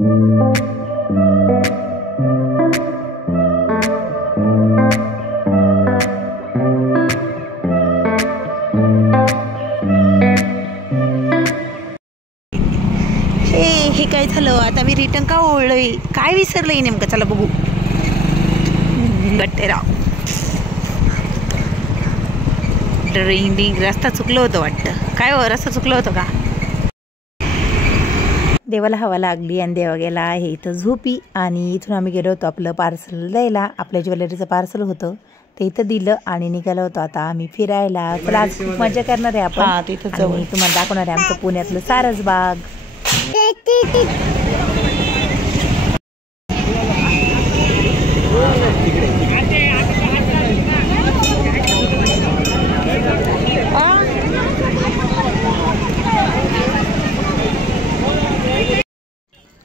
हे काय झालं आता? मी रिटर्न का ओळलंय? काय विसरलंय नेमकं? चला बघू. गट्टेराव ड्रिंग डिंग. रस्ता चुकलं होतं वाटतं. काय हो, रस्ता चुकलं होतं का? देवाला हवा लागली आणि देवा गेला आहे इथं झोपी. आणि इथून आम्ही गेलो होतो आपलं पार्सल द्यायला. आपल्या ज्वेलरीचं पार्सल होतं ते इथं दिलं आणि निघालो होतो आता आम्ही फिरायला. चला आज खूप मजा करणार आहे आपण. आणि तुम्हाला दाखवणार आहे आमचं पुण्यातलं सारसबाग.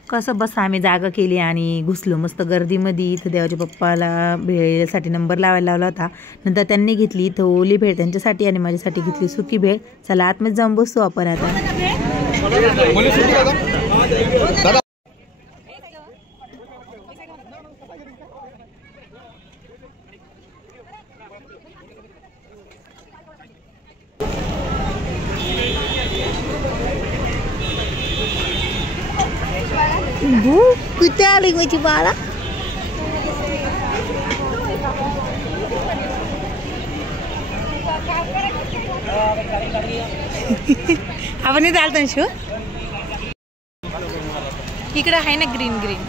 कसं बस आम्ही जागा केली आणि घुसलो मस्त गर्दीमध्ये. इथं देवाच्या पप्पाला भेळसाठी नंबर लावायला लावला होता. नंतर त्यांनी घेतली इथं ओली भेळ त्यांच्यासाठी आणि माझ्यासाठी घेतली सुकी भेळ. चला आतमध्ये जाऊन बसू आपण आता. कुठे आली माझी बाळा? आपण इथं आलतो शो. इकडं आहे ना ग्रीन ग्रीन.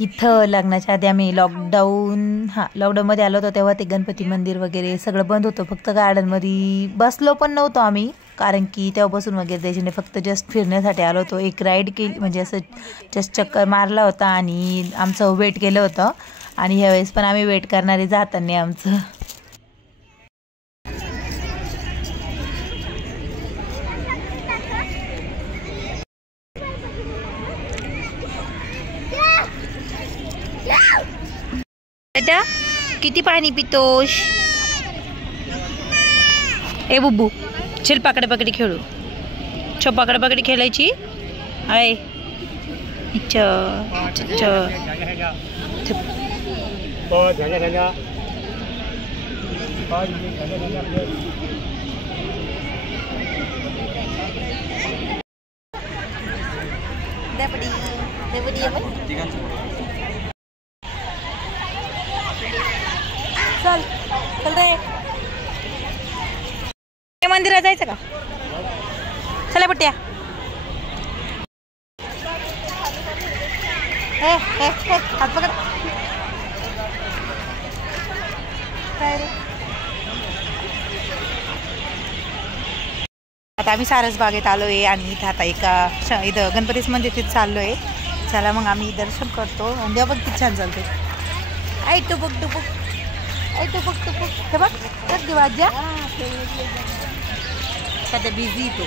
इथं लग्नाच्या आधी आम्ही लॉकडाऊनमध्ये आलो होतो तेव्हा ते गणपती मंदिर वगैरे सगळं बंद होतं. फक्त गार्डनमध्ये बसलो पण नव्हतो आम्ही, कारण की तेव्हापासून वगैरे त्याच्याने फक्त जस्ट फिरण्यासाठी आलो होतो. एक राईड केली म्हणजे असं जस्ट चक्कर मारला होता आणि आमचं वेट केलं होतं. आणि ह्यावेळेस पण आम्ही वेट करणारे जाताना आमचं. बेटा किती पाणी पितोस? ए बुब्बू चल पकड पकडी खेळू. छो पकड पकडी खेळायची आहे. चल चल रे. मंदिरात जायचं का? चला पट्ट्या. हात पकड. काय रे? आता आम्ही सारसबागेत आलोय आणि इथं आता इथं गणपतीचं मंदिर तिथं चाललोय. चला मग आम्ही दर्शन करतो. आणि देवा बघ किती छान चालते. आई टुपुक टुपुक. आई टुपुक टुपुक. हे बघ तर दिवाजा सध्या बिझी तो.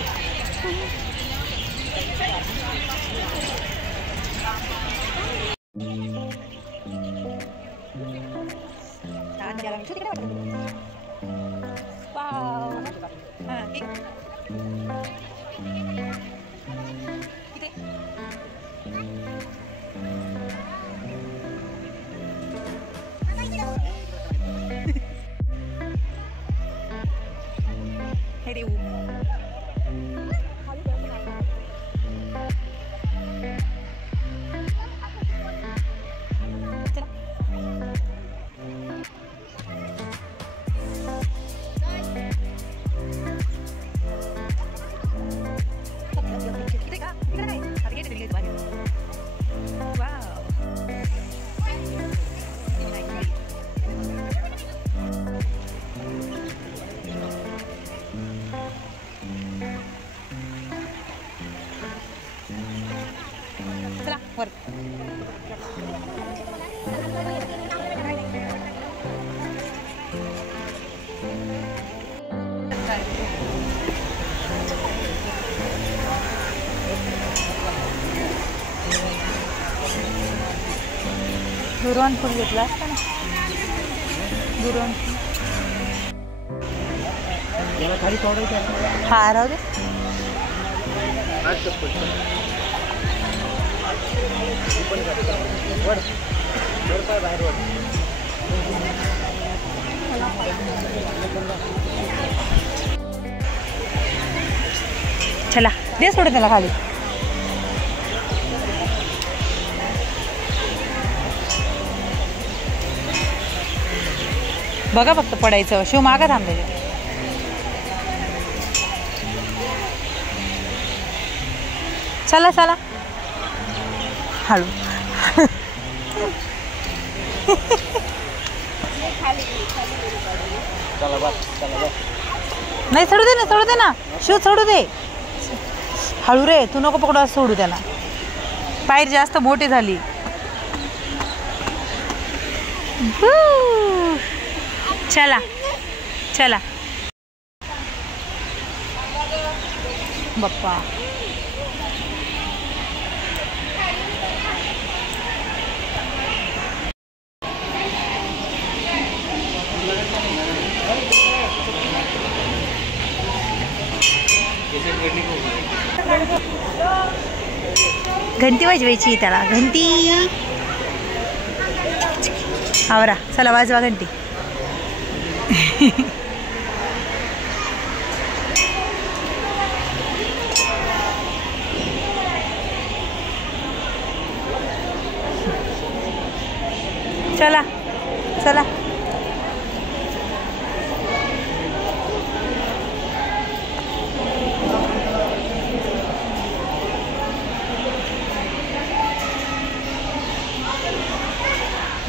दुर्वान फुल घेतला असता ना. दुर्वान हा राहू दे. चला दे सोडून त्याला खाली. बघा फक्त पडायचं. शिव मागा थांबले. चला चला हळू. नाही सोडू दे ना, सोडू दे ना शिव, सोडू दे. हळू रे, तू नको पकडू. सोडू त्याला. पायर जास्त मोठी झाली. चला चला बाप्पा. घंटी वाजवायची त्याला. घंटी आवरा. चला वाजवा घंटी. चला चला.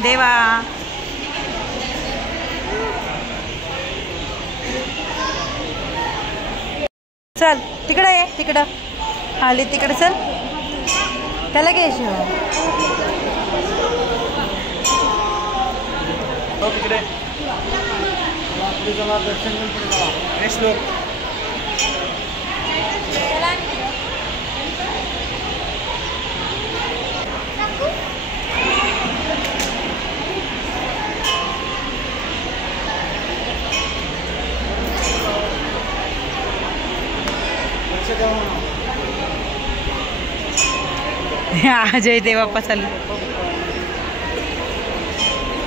देवा चल तिकडं आहे. तिकडं आले तिकडं. चल त्याला घे शिव. जय देव बाप्पा. चालू.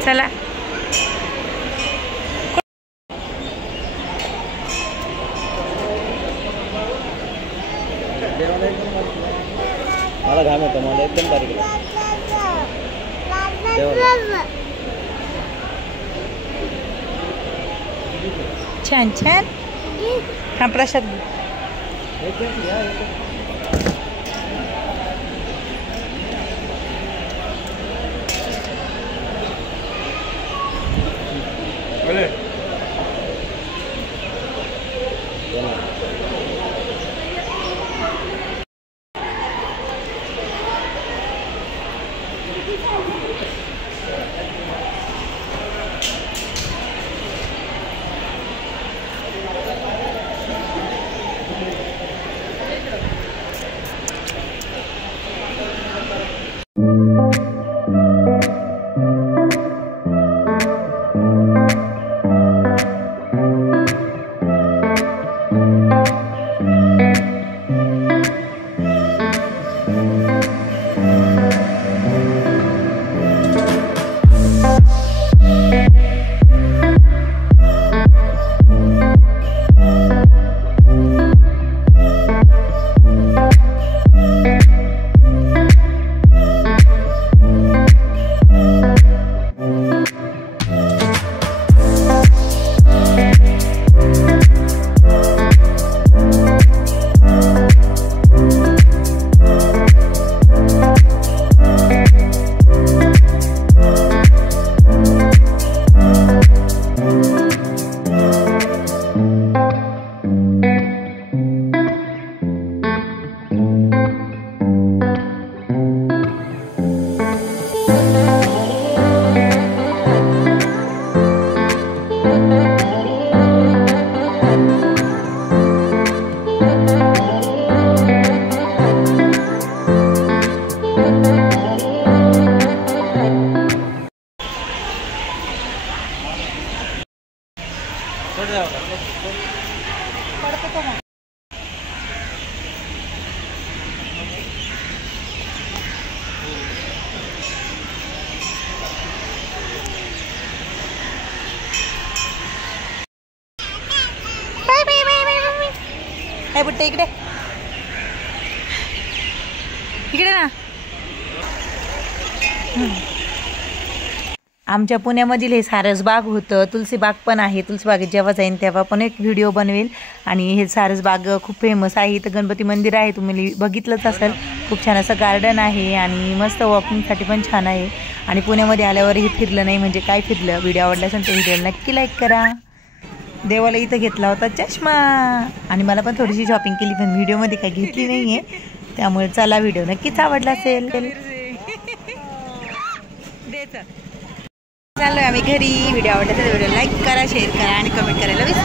चला मला घाम येतो. मला एकदम बारीक. छान छान. हा प्रसाद. इकडे इकडे इकडे ना. आमच्या पुण्यामधील हे सारसबाग होतं. तुलसीबाग पण आहे. तुलसीबागेत जेव्हा जाईन तेव्हा पण एक व्हिडिओ बनवेल. आणि हे सारसबाग खूप फेमस आहे. इथं गणपती मंदिर आहे, तुम्ही बघितलंच असेल. खूप छान असं गार्डन आहे आणि मस्त वॉकिंगसाठी पण छान आहे. आणि पुण्यामध्ये आल्यावर हे फिरलं नाही म्हणजे काय फिरलं. व्हिडिओ आवडला असेल तर व्हिडिओला नक्की लाईक करा. देवाला इथं घेतला होता चष्मा आणि मला पण थोडीशी शॉपिंग केली, पण व्हिडिओमध्ये काही घेतली नाही आहे. त्यामुळे चला, व्हिडिओ नक्कीच आवडला असेल. चाललोय आम्ही घरी. व्हिडिओ आवडला तर व्हिडिओ लाईक करा, शेअर करा आणि कमेंट करायला विसरू